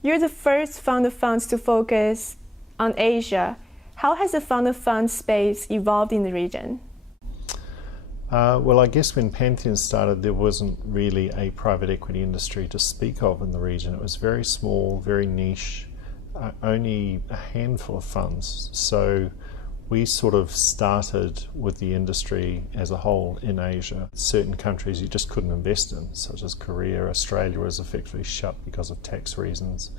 You're the first fund of funds to focus on Asia. How has the fund of funds space evolved in the region? Well, I guess when Pantheon started, there wasn't really a private equity industry to speak of in the region. It was very small, very niche, only a handful of funds. So we sort of started with the industry as a whole in Asia. Certain countries you just couldn't invest in, such as Korea. Australia was effectively shut because of tax reasons.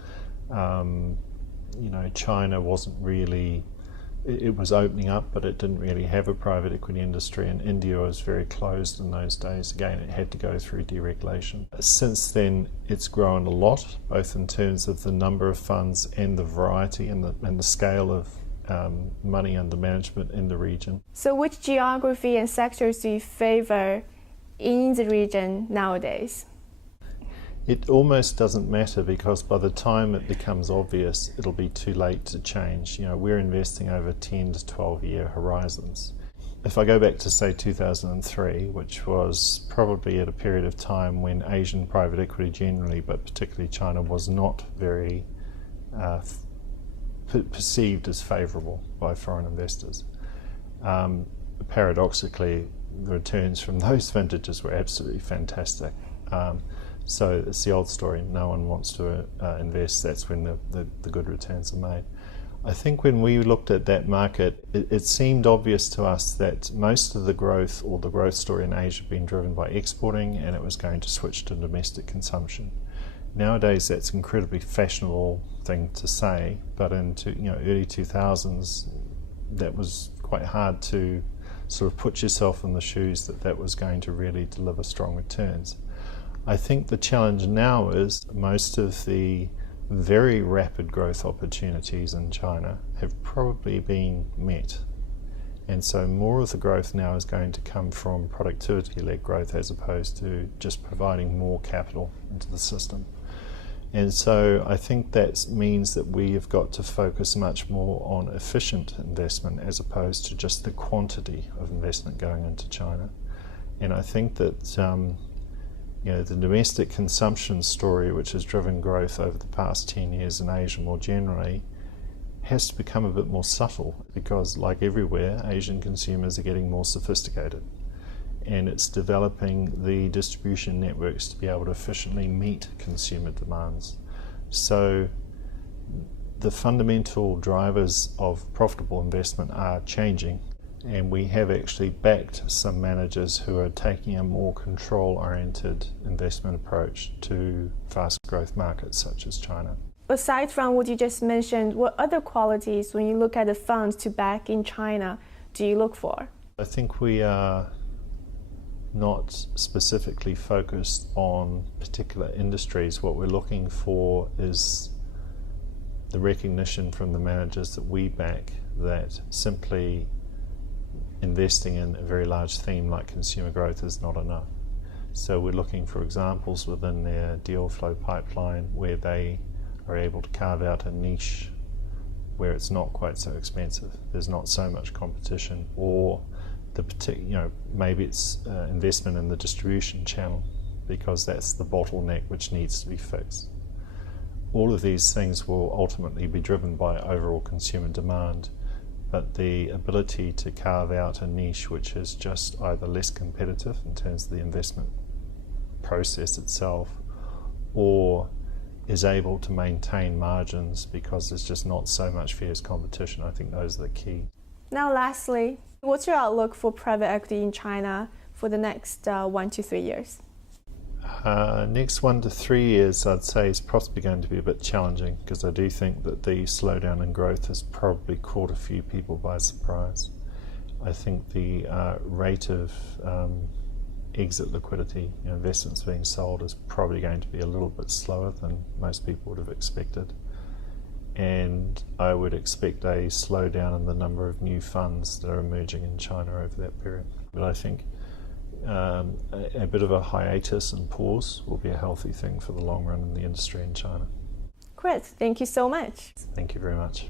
China wasn't really, it was opening up, but it didn't really have a private equity industry, and India was very closed in those days. Again, it had to go through deregulation. Since then, it's grown a lot, both in terms of the number of funds and the variety and the scale of money under management in the region. So which geography and sectors do you favor in the region nowadays? It almost doesn't matter, because by the time it becomes obvious, it'll be too late to change. We're investing over 10 to 12 year horizons. If I go back to, say, 2003, which was probably at a period of time when Asian private equity generally, but particularly China, was not very perceived as favourable by foreign investors. Paradoxically, the returns from those vintages were absolutely fantastic. So it's the old story, no one wants to invest, that's when the good returns are made. I think when we looked at that market, it seemed obvious to us that most of the growth, or the growth story in Asia, had been driven by exporting, and it was going to switch to domestic consumption. Nowadays, that's an incredibly fashionable thing to say, but in early 2000s, that was quite hard to sort of put yourself in the shoes that was going to really deliver strong returns. I think the challenge now is most of the very rapid growth opportunities in China have probably been met. And so more of the growth now is going to come from productivity-led growth, as opposed to just providing more capital into the system. And so I think that means that we have got to focus much more on efficient investment, as opposed to just the quantity of investment going into China. And I think that the domestic consumption story, which has driven growth over the past 10 years in Asia more generally, has to become a bit more subtle, because, like everywhere, Asian consumers are getting more sophisticated, and it's developing the distribution networks to be able to efficiently meet consumer demands. So the fundamental drivers of profitable investment are changing, and we have actually backed some managers who are taking a more control-oriented investment approach to fast growth markets such as China. Aside from what you just mentioned, what other qualities, when you look at the funds to back in China, do you look for? I think we are not specifically focused on particular industries. What we're looking for is the recognition from the managers that we back that simply investing in a very large theme like consumer growth is not enough. So we're looking for examples within their deal flow pipeline where they are able to carve out a niche where it's not quite so expensive, there's not so much competition, or maybe it's investment in the distribution channel, because that's the bottleneck which needs to be fixed. All of these things will ultimately be driven by overall consumer demand, but the ability to carve out a niche which is just either less competitive in terms of the investment process itself, or is able to maintain margins because there's just not so much fierce competition, I think those are the key. Now lastly, what's your outlook for private equity in China for the next 1 to 3 years? Next 1 to 3 years, I'd say, is possibly going to be a bit challenging, because I do think that the slowdown in growth has probably caught a few people by surprise. I think the rate of exit liquidity, investments being sold, is probably going to be a little bit slower than most people would have expected. And I would expect a slowdown in the number of new funds that are emerging in China over that period. But I think a bit of a hiatus and pause will be a healthy thing for the long run in the industry in China. Great, thank you so much. Thank you very much.